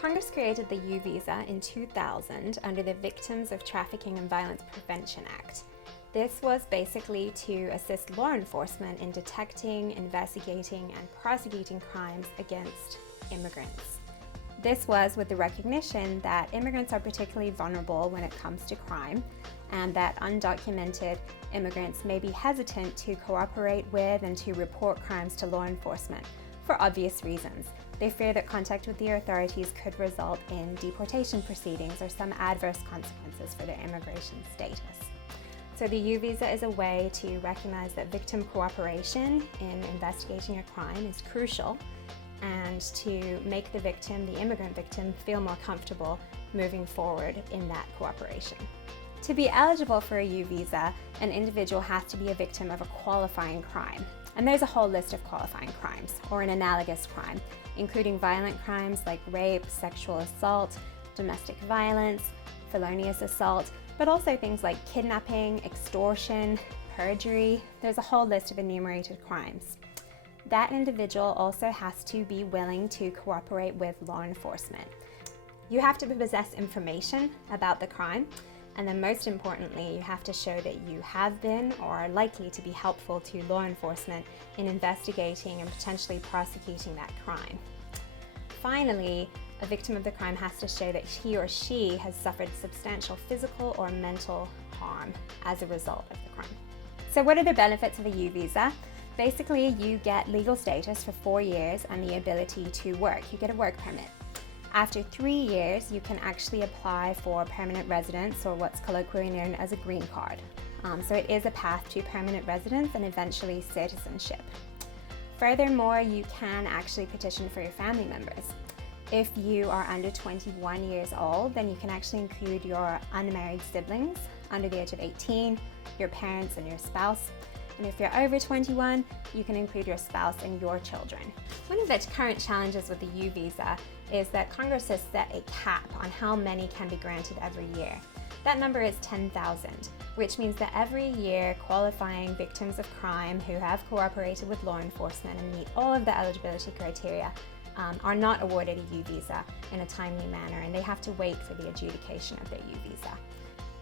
Congress created the U visa in 2000 under the Victims of Trafficking and Violence Prevention Act. This was basically to assist law enforcement in detecting, investigating, and prosecuting crimes against immigrants. This was with the recognition that immigrants are particularly vulnerable when it comes to crime, and that undocumented immigrants may be hesitant to cooperate with and to report crimes to law enforcement for obvious reasons. They fear that contact with the authorities could result in deportation proceedings or some adverse consequences for their immigration status. So the U visa is a way to recognize that victim cooperation in investigating a crime is crucial, and to make the victim, the immigrant victim, feel more comfortable moving forward in that cooperation. To be eligible for a U visa, an individual has to be a victim of a qualifying crime. And there's a whole list of qualifying crimes, or an analogous crime, including violent crimes like rape, sexual assault, domestic violence, felonious assault, but also things like kidnapping, extortion, perjury. There's a whole list of enumerated crimes. That individual also has to be willing to cooperate with law enforcement. You have to possess information about the crime, and then most importantly, you have to show that you have been or are likely to be helpful to law enforcement in investigating and potentially prosecuting that crime. Finally, a victim of the crime has to show that he or she has suffered substantial physical or mental harm as a result of the crime. So what are the benefits of a U visa? Basically, you get legal status for 4 years and the ability to work. You get a work permit. After 3 years, you can actually apply for permanent residence, or what's colloquially known as a green card. So it is a path to permanent residence and eventually citizenship. Furthermore, you can actually petition for your family members. If you are under 21 years old, then you can actually include your unmarried siblings under the age of 18, your parents and your spouse. And if you're over 21, you can include your spouse and your children. One of the current challenges with the U visa is that Congress has set a cap on how many can be granted every year. That number is 10,000, which means that every year qualifying victims of crime who have cooperated with law enforcement and meet all of the eligibility criteria are not awarded a U visa in a timely manner, and they have to wait for the adjudication of their U visa.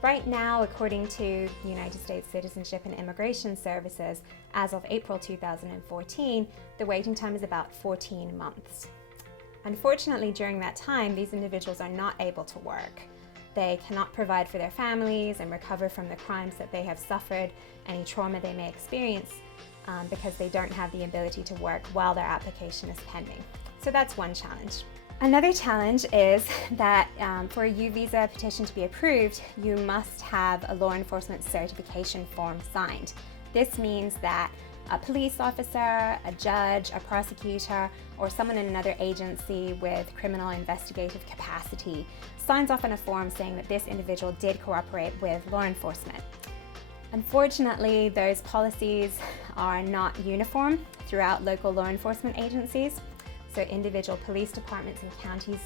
Right now, according to United States Citizenship and Immigration Services, as of April 2014, the waiting time is about 14 months. Unfortunately, during that time, these individuals are not able to work. They cannot provide for their families and recover from the crimes that they have suffered, any trauma they may experience, because they don't have the ability to work while their application is pending. So that's one challenge. Another challenge is that for a U visa petition to be approved, you must have a law enforcement certification form signed. This means that a police officer, a judge, a prosecutor, or someone in another agency with criminal investigative capacity signs off on a form saying that this individual did cooperate with law enforcement. Unfortunately, those policies are not uniform throughout local law enforcement agencies. So individual police departments and counties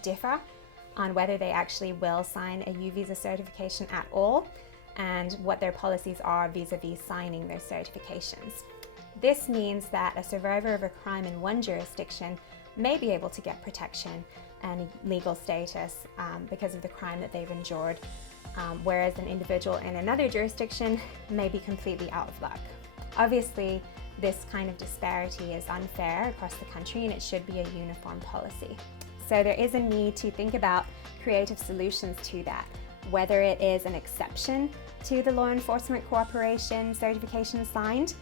differ on whether they actually will sign a U visa certification at all, and what their policies are vis-a-vis signing those certifications. This means that a survivor of a crime in one jurisdiction may be able to get protection and legal status because of the crime that they've endured, whereas an individual in another jurisdiction may be completely out of luck. Obviously, this kind of disparity is unfair across the country, and it should be a uniform policy. So there is a need to think about creative solutions to that, whether it is an exception to the law enforcement cooperation certification signed,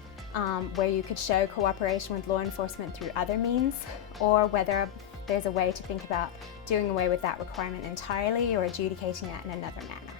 where you could show cooperation with law enforcement through other means, or whether there's a way to think about doing away with that requirement entirely or adjudicating that in another manner.